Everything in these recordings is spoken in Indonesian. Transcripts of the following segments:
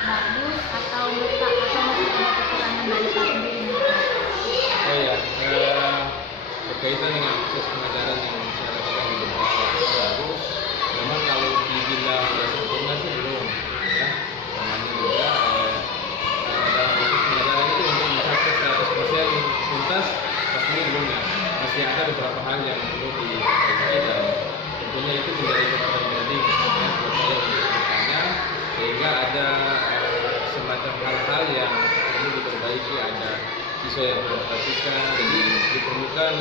bagus atau lupa atau masih ada kekurangan dari Pak sendiri? Oh ya, berkaitan dengan proses pengajaran yang saya lakukan di beberapa baru, memang kalau dibilang sudah sempurna sih belum, ya. Namanya juga dalam proses pengajaran itu untuk mencapai 100% tuntas pastinya belum ya. Masih ada beberapa hal yang perlu diperbaiki dan tentunya itu menjadi catatan penting ya buat saya untuk bertanya, sehingga ada semacam hal-hal yang perlu diperbaiki, ada siswa yang memperhatikan, jadi diperlukan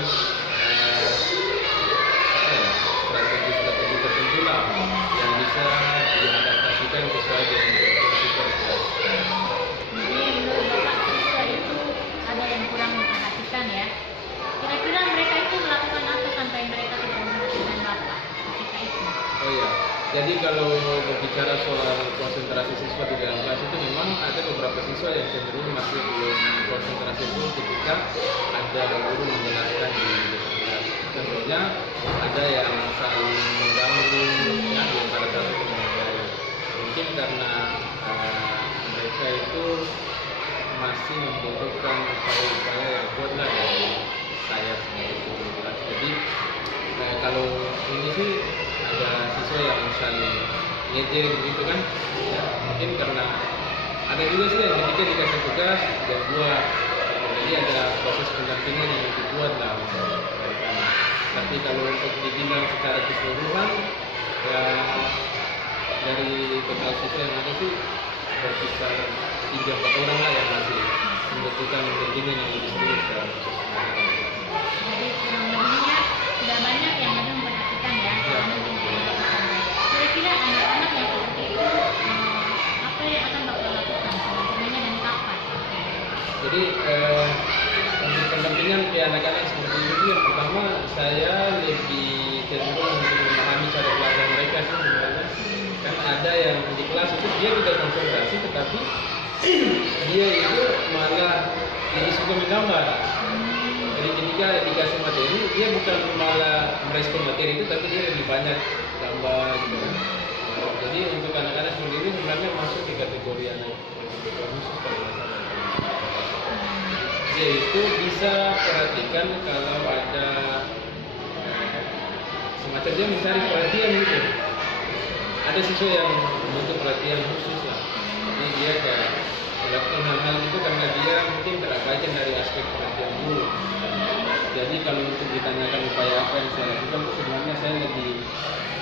strategi tertentu lah yang bisa diadaptasikan sesuai dengan siswa kelas. Jadi menurut Bapak siswa itu ada yang kurang memperhatikan ya. Kira-kira mereka itu melakukan apa sampai mereka tidak memperhatikan Bapak ketika itu? Oh ya, jadi kalau berbicara soal konsentrasi siswa di dalam kelas itu memang ada beberapa siswa yang cenderung masih belum konsentrasi full ketika ada guru menjelaskan di kelas. Contohnya ada yang saling mengganggu ya di antara satu dengan yang lain. Mungkin karena mereka itu masih membutuhkan upaya-upaya yang kuat lah dari saya sebagai guru kelas. Jadi kalau ini sih ada siswa yang saling ngejek begitu kan ya, mungkin karena ada juga sih yang ketika dikasih tugas dia buat, jadi ada proses pendampingan yang dibuat lah dari kami. Tapi kalau untuk dibilang secara keseluruhan ya, dari total siswa yang ada sih berkisar 3-4 orang lah yang masih membutuhkan pendampingan yang lebih serius dalam proses pendampingan. Jadi kurang lebihnya sudah banyak yang belum memperhatikan ya. Kira-kira anak-anak yang seperti itu apa yang akan Bapak lakukan pendampingannya dan kapan? Jadi untuk pendampingan ke anak-anak seperti itu yang pertama saya lebih cenderung untuk memahami cara belajar mereka sih sebenarnya. Kan ada yang di kelas itu dia tidak konsentrasi tetapi dia itu malah lebih suka menggambar. Jadi ketika dikasih materi dia bukan malah merespon materi itu tapi dia lebih banyak gambar gitu kan. Jadi untuk anak-anak sendiri sebenarnya masuk di kategori anak khusus kalau masalah. Yaitu bisa perhatikan kalau ada semacam dia mencari perhatian gitu. Ada siswa yang butuh perhatian khusus lah. Jadi dia kayak melakukan hal-hal itu karena dia mungkin terabaikan dari aspek perhatian guru. Jadi kalau untuk ditanyakan upaya apa yang saya lakukan itu sebenarnya saya lebih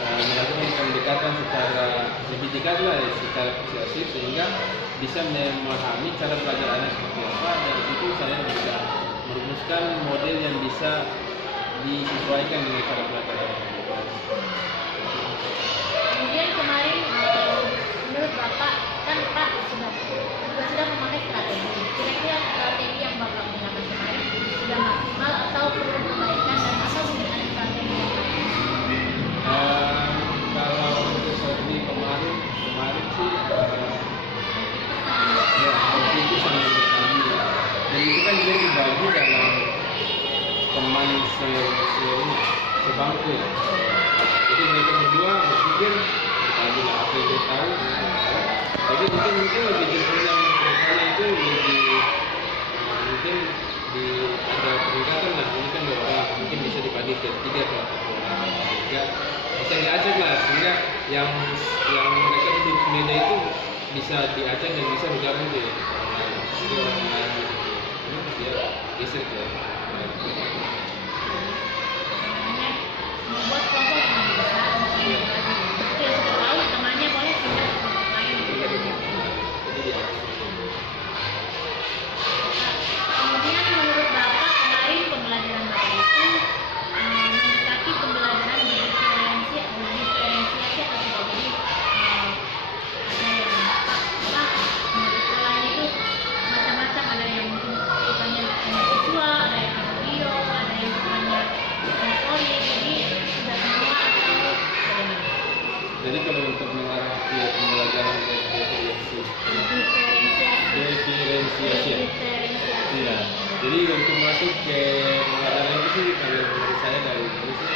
melakukan pendekatan secara lebih dekat lah ya, secara persuasif sehingga bisa memahami cara belajar anak seperti apa. Dari situ saya bisa merumuskan model yang bisa disesuaikan dengan cara belajar anak. Kemudian kemarin menurut Bapak kan Pak sudah memakai strategi. Kira-kira strategi yang Bapak gunakan kemarin sudah maksimal atau perlu perbaikan dan apa gunanya strategi yang lain? Kalau untuk strategi kemarin sih ya itu sangat bertambah ya. Dan itu kan dia dibagi dalam teman sebangku ya. Jadi mereka berdua berpikir tadi lah apa yang dia tahu. Jadi mungkin lebih jemput yang pertama itu lebih mungkin di ada peningkatan lah. Ini kan 2 orang mungkin bisa dibagi ke 3 atau 4 orang sehingga bisa diacak lah sehingga yang mereka duduk semeda itu bisa diacak dan bisa bergabung di orang lain. Jadi orang lain ini dia geser ke Membuat kelompok yang lebih besar untuk berbagi. Itu yang sudah tahu temannya boleh pindah ke kelompok lain. Kemudian menurut Bapak kemarin pembelajaran Bapak itu mendekati pembelajaran diferensiasi atau tidak. Jadi ada yang Bapak menurut polanya itu macam-macam, ada yang mungkin sukanya hanya visual, ada yang audio, ada yang sukanya motorik. Jadi sudah semua atau bagaimana? Jadi kalau untuk mengarah ke pembelajaran diferensiasi. Iya. Jadi untuk masuk ke pembelajaran itu sih kalau menurut saya dari dulu sih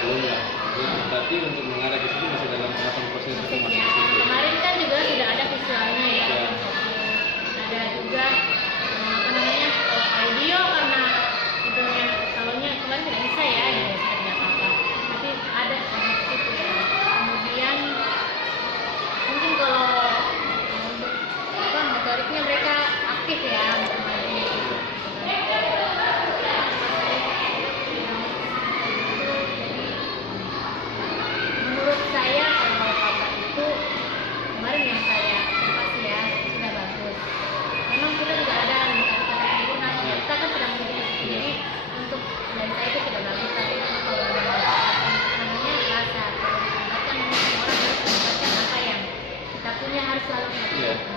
belum lah. Tapi untuk mengarah ke situ masih dalam tahapan proses itu masih. Kemarin kan juga sudah ada visualnya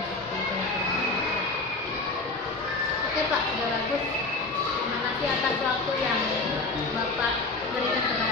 seperti itu. Oke Pak, sudah bagus. Terima kasih atas waktu yang Bapak berikan kepada